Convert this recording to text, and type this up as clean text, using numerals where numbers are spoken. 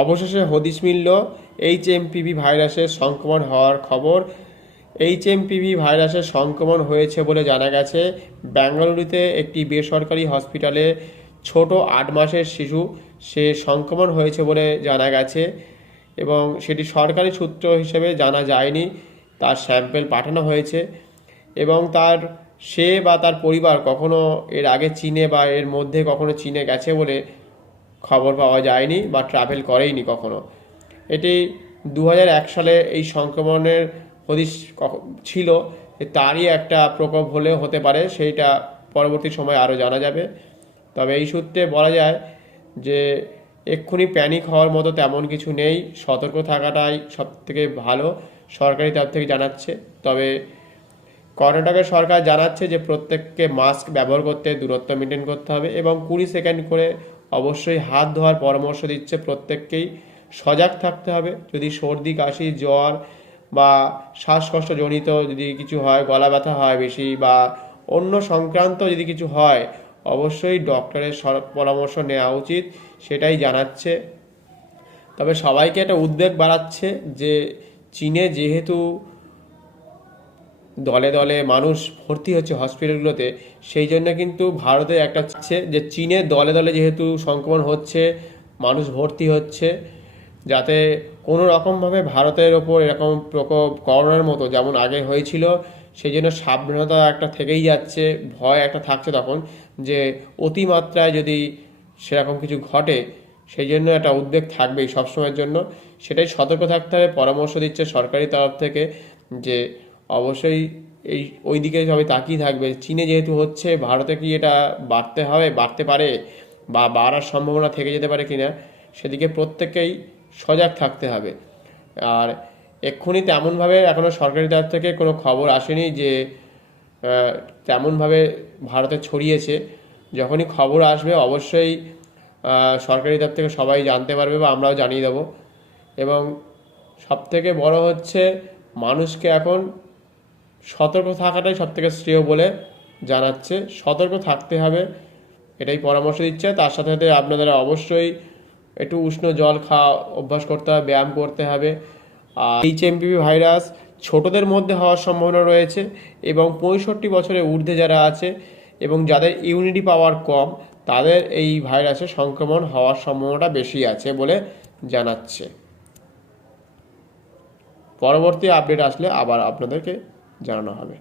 অবশেষে হদিশ মিলল এইচএমপিভি ভাইরাসের সংক্রমণ হওয়ার খবর। এইচএমপিভি ভাইরাসের সংক্রমণ হয়েছে বলে জানা গেছে বেঙ্গালুরুতে একটি বেসরকারি হসপিটালে ছোট 8 মাসের শিশু সে সংক্রমণ হয়েছে বলে জানা গেছে এবং সেটি সরকারি সূত্র হিসেবে জানা যায়নি। তার স্যাম্পেল পাঠানো হয়েছে এবং সে বা তার পরিবার কখনো এর আগে চীনে বা এর মধ্যে কখনো চীনে গেছে বলে খবর পাওয়া যায়নি বা ট্রাভেল করেইনি কখনো। এটি 2001 সালে এই সংক্রমণের হদিশ ছিল, তারই একটা প্রকোপ হলে হতে পারে, সেইটা পরবর্তী সময় আরও জানা যাবে। তবে এই সূত্রে বলা যায় যে এক্ষুনি প্যানিক হওয়ার মতো তেমন কিছু নেই, সতর্ক থাকাটাই সবথেকে ভালো সরকারি তরফ থেকে জানাচ্ছে। তবে কর্ণাটকের সরকার জানাচ্ছে যে প্রত্যেককে মাস্ক ব্যবহার করতে, দূরত্ব মেনটেন করতে হবে এবং 20 সেকেন্ড করে অবশ্যই হাত ধোয়ার পরামর্শ দিচ্ছে। প্রত্যেককেই সজাগ থাকতে হবে। যদি সর্দি কাশি জ্বর বা শ্বাসকষ্টজনিত যদি কিছু হয়, গলা ব্যথা হয় বেশি বা অন্য সংক্রান্ত যদি কিছু হয়, অবশ্যই ডক্টরের পরামর্শ নেওয়া উচিত, সেটাই জানাচ্ছে। তবে সবাইকে একটা উদ্বেগ বাড়াচ্ছে যে চীনে যেহেতু দলে দলে মানুষ ভর্তি হচ্ছে হসপিটালগুলোতে, সেই জন্য কিন্তু ভারতে একটা হচ্ছে যে চীনে দলে দলে যেহেতু সংক্রমণ হচ্ছে, মানুষ ভর্তি হচ্ছে, যাতে কোনো রকমভাবে ভারতের ওপর এরকম প্রকোপ করোনার মতো যেমন আগে হয়েছিল, সেই জন্য সাবধানতা একটা থেকেই যাচ্ছে, ভয় একটা থাকছে তখন যে অতিমাত্রায় যদি সেরকম কিছু ঘটে, সেই জন্য একটা উদ্বেগ থাকবেই সবসময়ের জন্য। সেটাই সতর্ক থাকতে হবে, পরামর্শ দিচ্ছে সরকারি তরফ থেকে যে অবশ্যই ওই দিকে সবাই তাকিয়ে থাকবে। চীনে যেহেতু হচ্ছে, ভারতে কি এটা বাড়তে পারে বা বাড়ার সম্ভাবনা থেকে যেতে পারে কিনা, সেদিকে প্রত্যেককেই সজাগ থাকতে হবে। আর এক্ষুনি তেমনভাবে এখনও সরকারি তরফ থেকে কোনো খবর আসেনি যে তেমনভাবে ভারতে ছড়িয়েছে। যখনই খবর আসবে অবশ্যই সরকারি তরফ থেকে সবাই জানতে পারবে বা আমরাও জানিয়ে দেবো। এবং সবথেকে বড় হচ্ছে মানুষকে এখন সতর্ক থাকাটাই সবথেকে শ্রেয় বলে জানাচ্ছে। সতর্ক থাকতে হবে, এটাই পরামর্শ দিচ্ছে। তার সাথে সাথে আপনাদের অবশ্যই একটু উষ্ণ জল খাওয়া অভ্যাস করতে হবে, ব্যায়াম করতে হবে। আর এইচএমপিভি ভাইরাস ছোটদের মধ্যে হওয়ার সম্ভাবনা রয়েছে এবং 65 বছরের ঊর্ধ্বে যারা আছে এবং যাদের ইমিউনিটি পাওয়ার কম, তাদের এই ভাইরাসের সংক্রমণ হওয়ার সম্ভাবনাটা বেশি আছে বলে জানাচ্ছে। পরবর্তী আপডেট আসলে আবার আপনাদেরকে জানানো হবে।